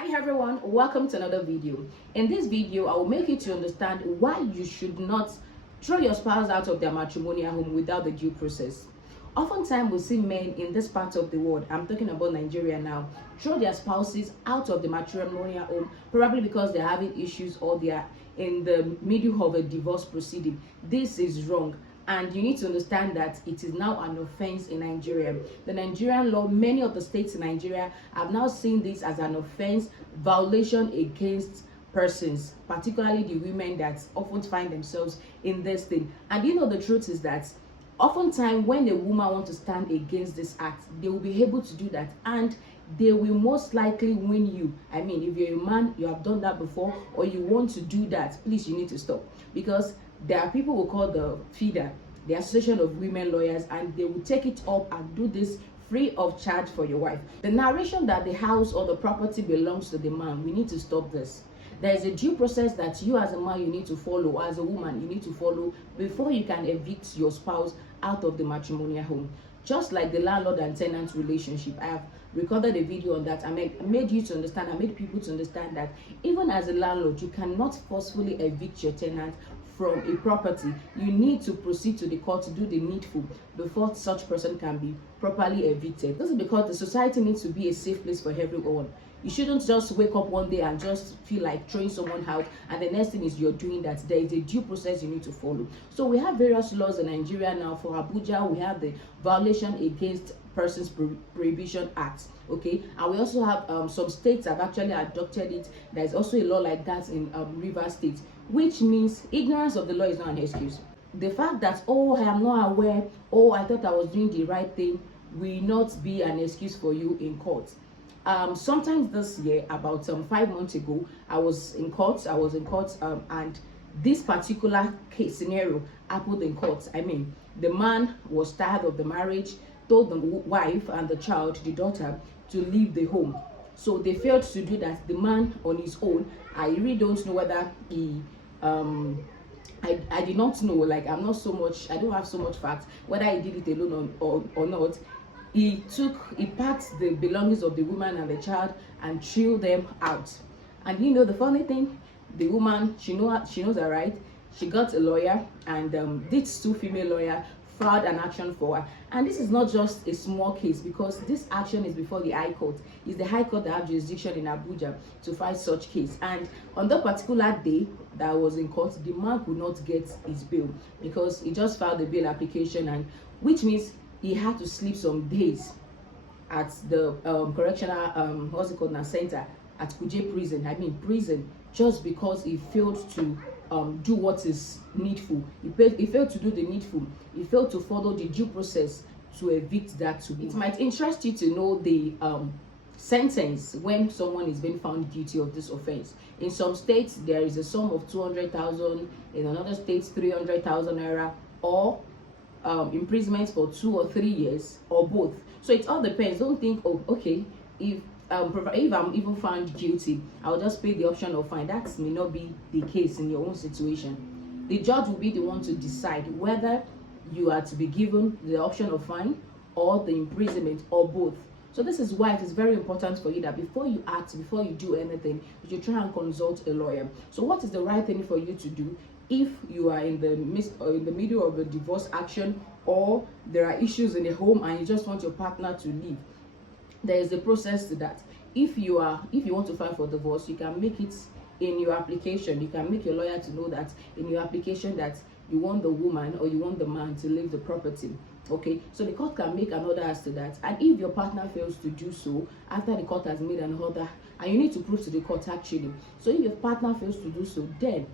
Hi everyone, welcome to another video. In this video, I will make you to understand why you should not throw your spouse out of their matrimonial home without the due process. Oftentimes we see men in this part of the world, I'm talking about Nigeria now, throw their spouses out of the matrimonial home, probably because they're having issues or they are in the middle of a divorce proceeding. This is wrong. And you need to understand that it is now an offense in Nigeria. The Nigerian law, many of the states in Nigeria have now seen this as an offense, violation against persons, particularly the women that often find themselves in this thing. And you know, the truth is that oftentimes when a woman wants to stand against this act, they will be able to do that, and they will most likely win you. I mean, if you're a man, you have done that before, or you want to do that, please, you need to stop. Because there are people who call the FIDA, the Association of Women Lawyers, and they will take it up and do this free of charge for your wife. The narration that the house or the property belongs to the man, we need to stop this. There is a due process that you as a man you need to follow, as a woman you need to follow before you can evict your spouse out of the matrimonial home. Just like the landlord and tenant relationship, I have recorded a video on that. I made you to understand, I made people to understand that even as a landlord, you cannot forcefully evict your tenant from a property. You need to proceed to the court to do the needful before such person can be properly evicted. This is because the society needs to be a safe place for everyone. You shouldn't just wake up one day and just feel like throwing someone out, and the next thing is you're doing that. There is a due process you need to follow. So we have various laws in Nigeria now. For Abuja, we have the Violation Against Persons Prohibition Act, okay, and we also have some states have actually adopted it. There is also a law like that in Rivers State, which means ignorance of the law is not an excuse. The fact that, oh, I am not aware, oh, I thought I was doing the right thing, will not be an excuse for you in court. Sometimes this year, about 5 months ago, I was in court, and this particular case scenario happened in court. I mean, the man was tired of the marriage, told the wife and the child, the daughter, to leave the home. So they failed to do that. The man on his own, I really don't know whether he I did not know, like I don't have so much facts whether he did it alone or not. He packed the belongings of the woman and the child and threw them out. And you know the funny thing, the woman, she knows her right. She got a lawyer, and these two female lawyers filed an action for her. And this is not just a small case, because this action is before the High Court. It's the High Court that have jurisdiction in Abuja to file such case. And on the particular day that I was in court, the man could not get his bail because he just filed the bail application, and which means he had to sleep some days at the correctional center at Kuje prison, just because he failed to do what is needful. He failed to do the needful. He failed to follow the due process to evict that to be. It might interest you to know the sentence when someone is being found guilty of this offense. In some states, there is a sum of 200,000. In another states, 300,000 naira, or imprisonment for 2 or 3 years, or both. So it all depends. Don't think, oh, okay, if I'm even found guilty, I'll just pay the option of fine. That may not be the case in your own situation. The judge will be the one to decide whether you are to be given the option of fine or the imprisonment, or both. So this is why it is very important for you that before you act, before you do anything, you should try and consult a lawyer. So what is the right thing for you to do if you are in the midst or in the middle of a divorce action, or there are issues in the home and you just want your partner to leave? There is a process to that. If you want to file for divorce, you can make it in your application. You can make your lawyer to know that in your application that you want the woman or you want the man to leave the property. Okay, so the court can make an order as to that. And if your partner fails to do so after the court has made an order, and you need to prove to the court actually, so if your partner fails to do so, then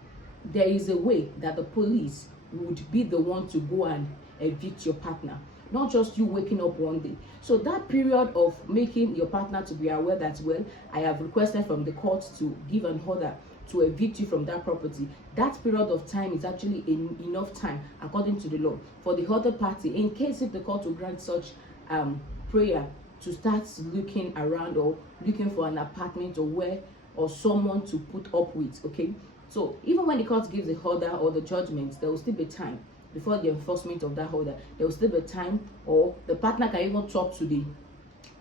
there is a way that the police would be the one to go and evict your partner, not just you waking up one day. So that period of making your partner to be aware that, well, I have requested from the court to give an order to evict you from that property, that period of time is actually enough time, according to the law, for the other party, in case if the court will grant such prayer, to start looking around or looking for an apartment or someone to put up with. Okay, so even when the court gives the order or the judgment, there will still be time before the enforcement of that order. There will still be time, or the partner can even talk to the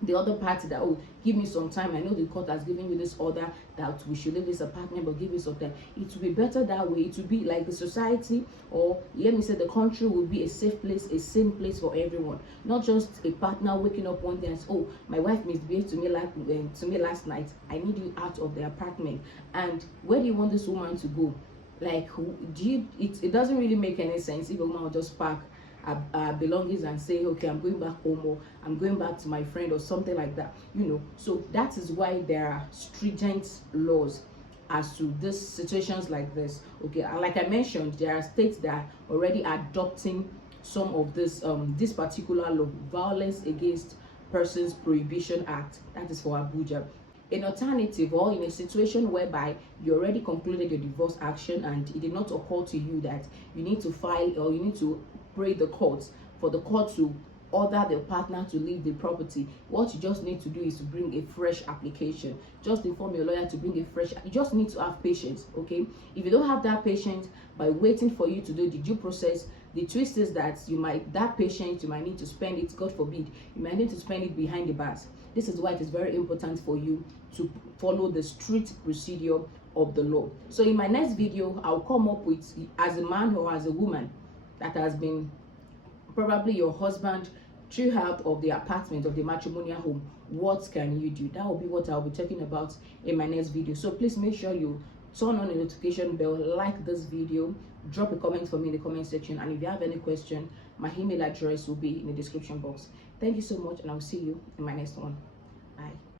the other party that, oh, give me some time, I know the court has given you this order that we should leave this apartment, but give me some time. It will be better that way. It will be like the society, or let me say the country, will be a safe place, a sane place for everyone, not just a partner waking up one day and say, oh, my wife misbehaved to me last night, I need you out of the apartment. And where do you want this woman to go? Like, who do you, it doesn't really make any sense if a woman will just pack belongings and say, okay, I'm going back home, or I'm going back to my friend, or something like that, you know. So that is why there are stringent laws as to these situations like this. Okay, and like I mentioned, there are states that are already adopting some of this particular law, Violence Against Persons Prohibition Act. That is for Abuja. An alternative, or in a situation whereby you already concluded your divorce action and it did not occur to you that you need to file, or you need to pray the courts for the court to order the partner to leave the property, what you just need to do is to bring a fresh application. Just inform your lawyer to bring a fresh, you just need to have patience. Okay, if you don't have that patience, by waiting for you to do the due process, the twist is that you might need to spend it, God forbid, you might need to spend it behind the bars. This is why it is very important for you to follow the strict procedure of the law. So in my next video, I'll come up with, as a man or as a woman that has been probably your husband threw out of the apartment, of the matrimonial home, what can you do? That will be what I'll be talking about in my next video. So please make sure you turn on the notification bell, like this video, drop a comment for me in the comment section, and if you have any question, my email address will be in the description box. Thank you so much, and I'll see you in my next one. Bye.